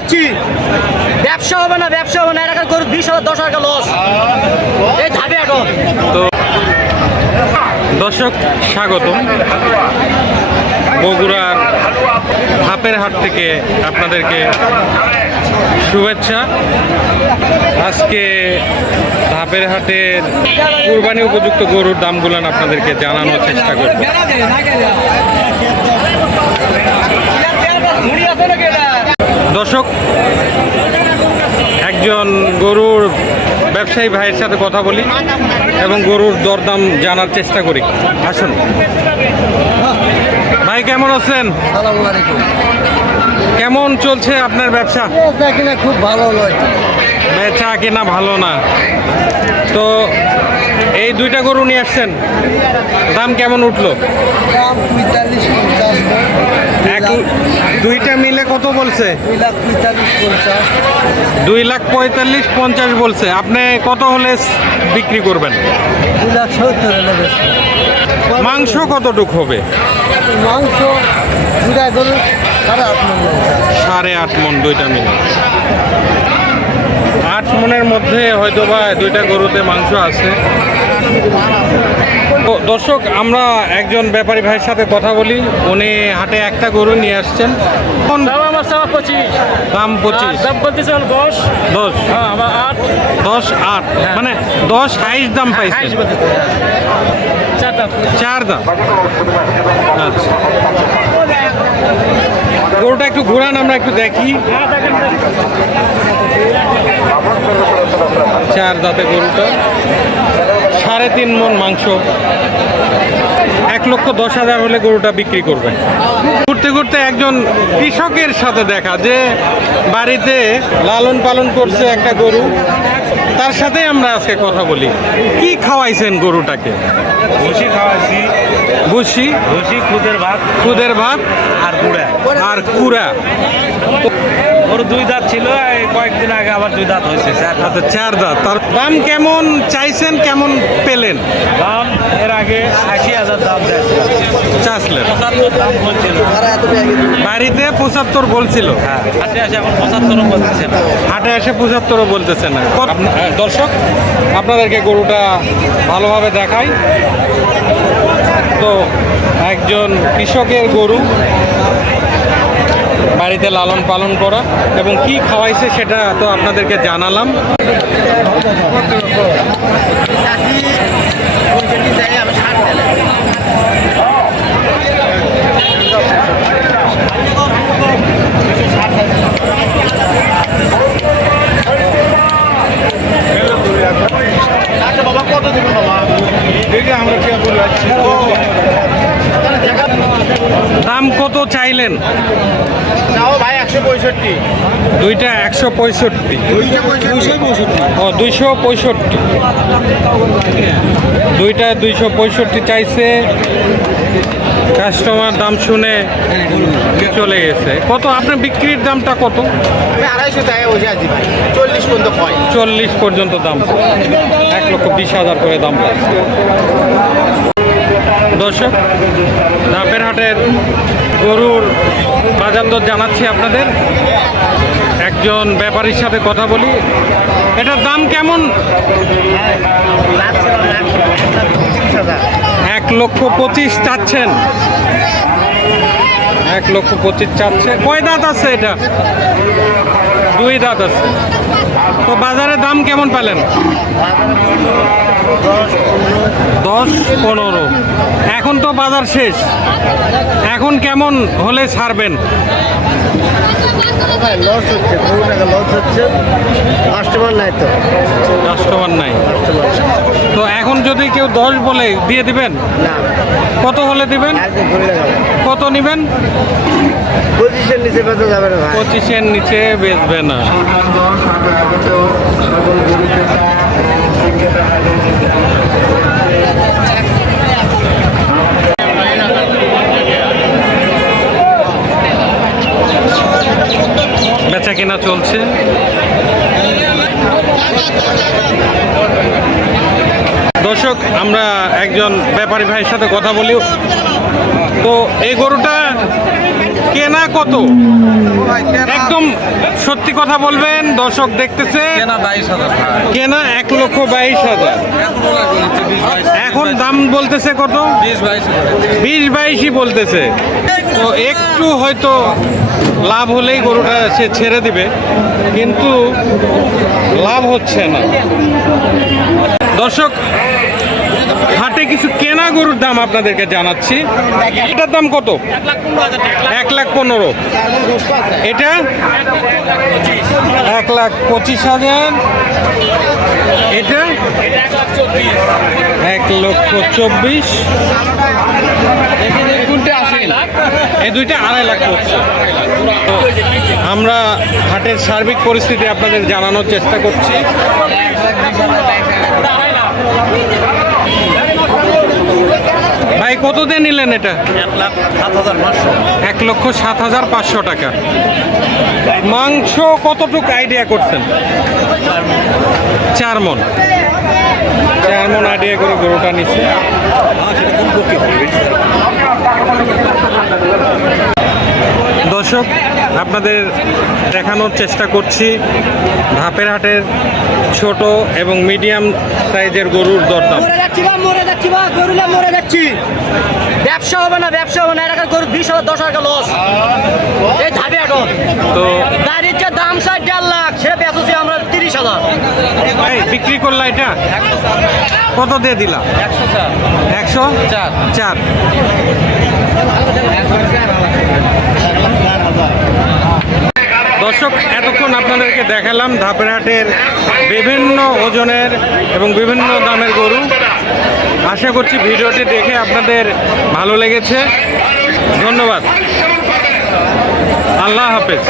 বেচছি, ব্যবসা হবে না, এলাকার গরু 20,000 10,000 লস। এই ধাবে এখন তো দর্শক স্বাগতম বগুড়ার ধাপের হাট থেকে আপনাদেরকে শুভেচ্ছা। আজকে ধাপের হাটের কুরবানি উপযুক্ত গরুর দামগুলো আপনাদেরকে জানানোর চেষ্টা করব। দর্শক, একজন গরুর ব্যবসায়ী ভাইয়ের সাথে কথা বলি এবং গরুর দরদাম জানার চেষ্টা করি। আসুন ভাই, কেমন আছেন? আসসালামু আলাইকুম। কেমন চলছে আপনার ব্যবসা? বেচা কিনা খুব ভালো নয়। বেচা কিনা ভালো না। তো এই দুইটা গরু নিয়ে আসছেন, দাম কেমন উঠলো? দাম 45-50। দুইটা মিলে কত বলছে? 2,45,50। 2,45,50 বলছে। আপনি কত হলে বিক্রি করবেন? 2,70,000 হলে বেচবো। মাংস কতটুক হবে? মাংস দুটা গরু 8.5 মণ। 8.5 মণ দুইটা মিলে। 8 মণের মধ্যে হয়তো বা দুইটা গরুতে মাংস আছে। তো দর্শক, আমরা একজন ব্যাপারী ভাইয়ের সাথে কথা বলি। উনি হাটে একটা গরু নিয়ে আসছেন। দাম 25। 10 10 8 মানে 10 হাইস দাম পাইছে। 4 দাম। আচ্ছা, গরুটা একটু ঘোরান, আমরা একটু দেখি। 4 দাঁতে গরুটা, 3.5 মণ মাংস। 1,10,000 হলে গরুটা বিক্রি করবেন। ঘুরতে ঘুরতে একজন কৃষকের সাথে দেখা, যে বাড়িতে লালন পালন করছে একটা গরু, তার সাথে আমরা আজকে কথা বলি। কি খাওয়াইছেন গরুটাকে? ভুসি খাওয়াইছি, ভুসি, খুদের ভাত আর কুড়া। ওর 2 দাঁত ছিল, এই কয়েকদিন আগে আবার 2 দাঁত হয়েছে। আচ্ছা, 4 দাঁত। তার দাম কেমন চাইছেন, কেমন পেলেন? দাম এর আগে 80,000 দাম চাইছিলেন? 75 দাম বলছিল। বাড়িতে 75 বলছিল, হ্যাঁ, হাটে আসে এখন 75 বলতেছে না। হাটে এসে 75 বলতেছে না। দর্শক, আপনাদেরকে গরুটা ভালোভাবে দেখাই। তো একজন কৃষকের গরু, বাড়িতে লালন পালন করা, এবং কি খাওয়াইছে সেটা তো আপনাদেরকে জানালাম। দাম কত চাইলেন? ভাই 165। দুইটা 165। ও, 265। দুইটা 265 চাইছে। কাস্টমার দাম শুনে চলে গেছে। কত আপনার বিক্রির দামটা কত? আমি 250 টাকা বসে আছি ভাই, 40 পর্যন্ত কয়। 40 পর্যন্ত দাম, 1,20,000 করে দাম। দর্শক, ধাপের হাটের গরুর বাজার দর জানাচ্ছি আপনাদের। একজন ব্যাপারীর সাথে কথা বলি। এটার দাম কেমন? 1,25,000 চাচ্ছেন। 1,25,000 চাচ্ছে। কয় দাঁত আছে এটা? 2 দাঁত আছে। তো বাজারে দাম কেমন পেলেন? 10-15। এখন তো বাজার শেষ, এখন কেমন হলে ছাড়বেন? লস হচ্ছে, বহু টাকা লস হচ্ছে। কাস্টমার নাই তো। কাস্টমার নাই তো এখন যদি কেউ 10 বলে দিয়ে দিবেন? না, কত হলে দিবেন? কত নিবেন? 25-এর নিচে বেচা যাবে না ভাই। 25-এর নিচে বেচবে না। বেচা কেনা চলছে। দর্শক, আমরা একজন ব্যাপারী ভাইয়ের সাথে কথা বলি। তো এই গরুটা কেনা কত? একদম সত্যি কথা বলবেন, দর্শক দেখতেছে। কেনা 1,22,000। এখন দাম বলতেছে কত? 20-22 বলতেছে। তো একটু হয়তো লাভ হলেই গরুটা সে ছেড়ে দিবে, কিন্তু লাভ হচ্ছে না। দর্শক, হাটে কিছু কেনা গরুর দাম আপনাদেরকে জানাচ্ছি। এটার দাম কত? 1,15,000। এটা 1,25,000। এটা 1,24,000। এই দুইটা 2.5 লাখ পড়ছে। তো আমরা হাটের সার্বিক পরিস্থিতি আপনাদের জানানোর চেষ্টা করছি। ভাই কত দিয়ে নিলেন এটা? 1,07,500 টাকা। মাংস কতটুকু আইডিয়া করছেন? 4 মণ। 4 মণ আইডিয়া করে গরুটা নিচ্ছে। দর্শক, আপনাদের দেখানোর চেষ্টা করছি ধাপের হাটের ছোট এবং মিডিয়াম সাইজের গরুর দরদাম। মরে যাচ্ছি। ব্যবসা হবে না, এক টাকার গরু 20,000 10 টাকা লস। এই ধাপে হাটত তো গাড়ির যে দাম 4.5 লাখ, সে বেচছি আমরা 30,000। ভাই বিক্রি করলা এটা কত দিয়ে দিলা? 104। দর্শক, এতক্ষণ আপনাদেরকে দেখালাম ধাপের হাটের বিভিন্ন ওজনের এবং বিভিন্ন দামের গরু। আশা করছি ভিডিওটি দেখে আপনাদের ভালো লেগেছে। ধন্যবাদ। আল্লাহ হাফেজ।